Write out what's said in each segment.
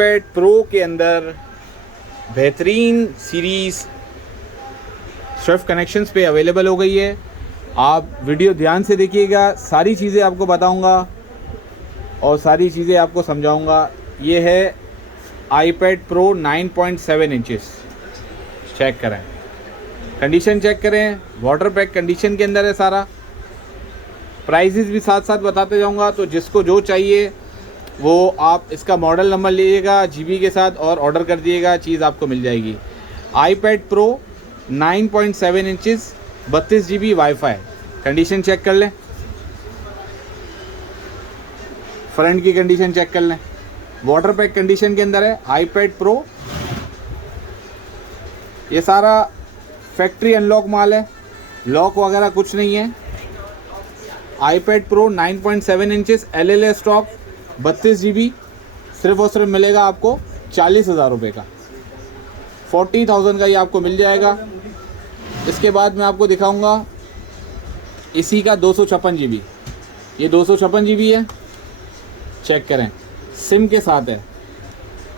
IPad pro के अंदर बेहतरीन सीरीज़ स्विफ्ट कनेक्शंस पे अवेलेबल हो गई है। आप वीडियो ध्यान से देखिएगा, सारी चीज़ें आपको बताऊंगा और सारी चीज़ें आपको समझाऊंगा। ये है आईपैड प्रो 9.7 इंचेस। चेक करें, कंडीशन चेक करें, वाटर पैक कंडीशन के अंदर है सारा। प्राइजेस भी साथ साथ बताते जाऊंगा, तो जिसको जो चाहिए वो आप इसका मॉडल नंबर लीजिएगा जीबी के साथ और ऑर्डर कर दिएगा, चीज़ आपको मिल जाएगी। IPad pro 9.7 inches 32 GB wifi. Condition check कर लें, फ्रंट की कंडीशन चेक कर लें, वाटर पैक कंडीशन के अंदर है आईपैड प्रो। ये सारा फैक्ट्री अनलॉक माल है, लॉक वगैरह कुछ नहीं है। IPad pro 9.7 inches LLA stock 32 GB सिर्फ और सिर्फ मिलेगा आपको 40,000 रुपये का। 40,000 का ये आपको मिल जाएगा। इसके बाद मैं आपको दिखाऊंगा इसी का 256 GB। ये 256 GB है, चेक करें, सिम के साथ है।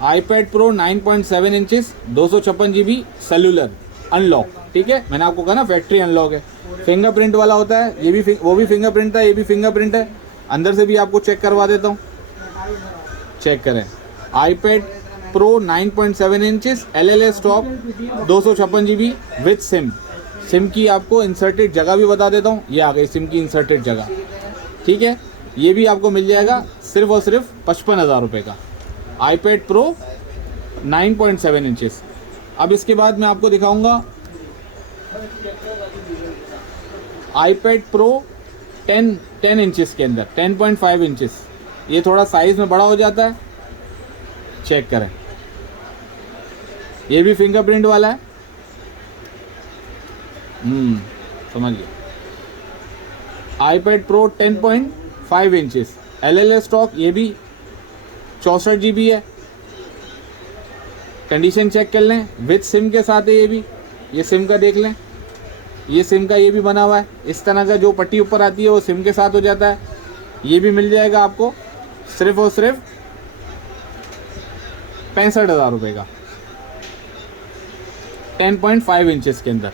IPad pro 9.7 inches 256 GB cellular unlock. ठीक है, मैंने आपको कहा ना फैक्ट्री अनलॉक है, फिंगरप्रिंट वाला होता है। ये भी वो भी फिंगरप्रिंट है, ये भी फिंगरप्रिंट है। अंदर से भी आपको चेक करवा देता हूँ, चेक करें। IPad pro 9.7 inches LLA stock 256 GB with SIM. SIM की आपको इंसर्टेड जगह भी बता देता हूँ, ये आ गई सिम की इंसर्टेड जगह। ठीक है, ये भी आपको मिल जाएगा सिर्फ और सिर्फ 55,000 रुपये का आईपैड प्रो 9.7 इंचेस। अब इसके बाद मैं आपको दिखाऊंगा आईपैड प्रो 10 इंचेस के अंदर 10.5 इंचेस। ये थोड़ा साइज़ में बड़ा हो जाता है, चेक करें। ये भी फिंगरप्रिंट वाला है, समझिए। IPad pro 10.5 inches LLA stock, ये भी 64 GB है। कंडीशन चेक कर लें, विद सिम के साथ है। ये सिम का देख लें, ये सिम का ये भी बना हुआ है। इस तरह का जो पट्टी ऊपर आती है वो सिम के साथ हो जाता है। ये भी मिल जाएगा आपको सिर्फ और सिर्फ 65,000 रुपये का 10.5 इंचेस के अंदर।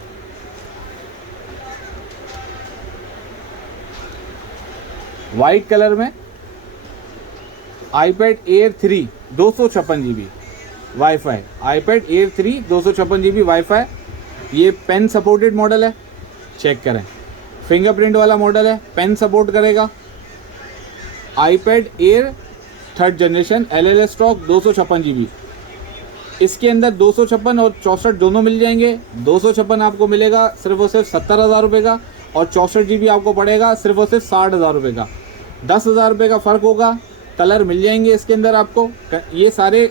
वाइट कलर में iPad air 3 256 GB wifi. IPad air 3 256 GB wifi. ये पेन सपोर्टेड मॉडल है, चेक करें। फिंगरप्रिंट वाला मॉडल है, पेन सपोर्ट करेगा। IPad air 3rd generation LLA stock 256 GB। इसके अंदर 256 और 64 दोनों मिल जाएंगे। 256 आपको मिलेगा सिर्फ और सिर्फ 70,000 रुपये का, और 64 GB आपको पड़ेगा सिर्फ और सिर्फ 60,000 रुपये का। 10,000 रुपये का फ़र्क होगा। कलर मिल जाएंगे इसके अंदर आपको। ये सारे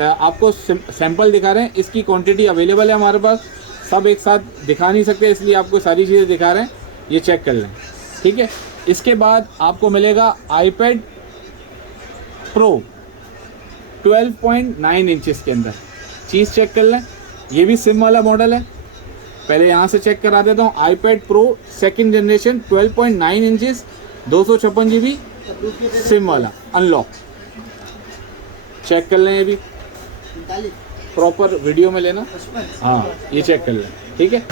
आपको सैंपल दिखा रहे हैं, इसकी क्वांटिटी अवेलेबल है हमारे पास। सब एक साथ दिखा नहीं सकते, इसलिए आपको सारी चीज़ें दिखा रहे हैं, ये चेक कर लें। ठीक है, इसके बाद आपको मिलेगा आईपैड प्रो 12.9 इंचेस के अंदर। चीज़ चेक कर लें, ये भी सिम वाला मॉडल है। पहले यहाँ से चेक करा देता हूँ। IPad pro 2nd generation 12.9 inches 256 GB SIM वाला अनलॉक। चेक कर लें, ये भी प्रॉपर वीडियो में लेना। हाँ, ये चेक कर लें, ठीक है।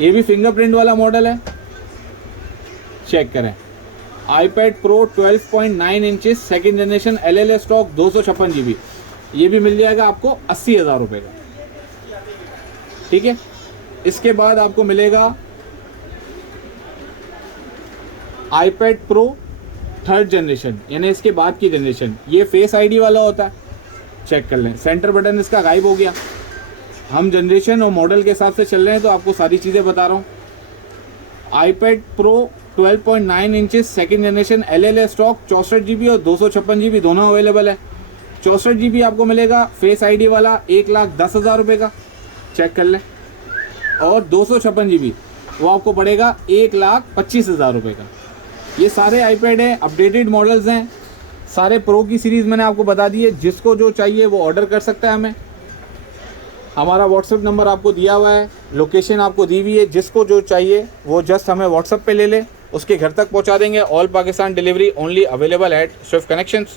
ये भी फिंगरप्रिंट वाला मॉडल है, चेक करें। IPad pro 12.9 inches 2nd generation LLA stock 256 GB। ये भी मिल जाएगा आपको 80,000 रुपये का। ठीक है, इसके बाद आपको मिलेगा आईपैड प्रो 3rd जनरेशन, यानी इसके बाद की जनरेशन। ये फेस आईडी वाला होता है, चेक कर लें। सेंटर बटन इसका गायब हो गया। हम जनरेशन और मॉडल के हिसाब से चल रहे हैं, तो आपको सारी चीज़ें बता रहा हूँ। IPad pro 12.9 inches 2nd generation LLA stock 64 GB और 256 GB दोनों अवेलेबल है। 64 GB आपको मिलेगा फेस आईडी वाला 1,10,000 रुपये का, चेक कर लें। और 256 GB वो आपको पड़ेगा 1,25,000 रुपये का। ये सारे आईपैड हैं, अपडेटेड मॉडल्स हैं, सारे प्रो की सीरीज़ मैंने आपको बता दी है। जिसको जो चाहिए वो ऑर्डर कर सकता है हमें। हमारा व्हाट्सएप नंबर आपको दिया हुआ है, लोकेशन आपको दी हुई है। जिसको जो चाहिए वो जस्ट हमें व्हाट्सएप पे ले ले, उसके घर तक पहुंचा देंगे। All Pakistan delivery only available at Swift connections.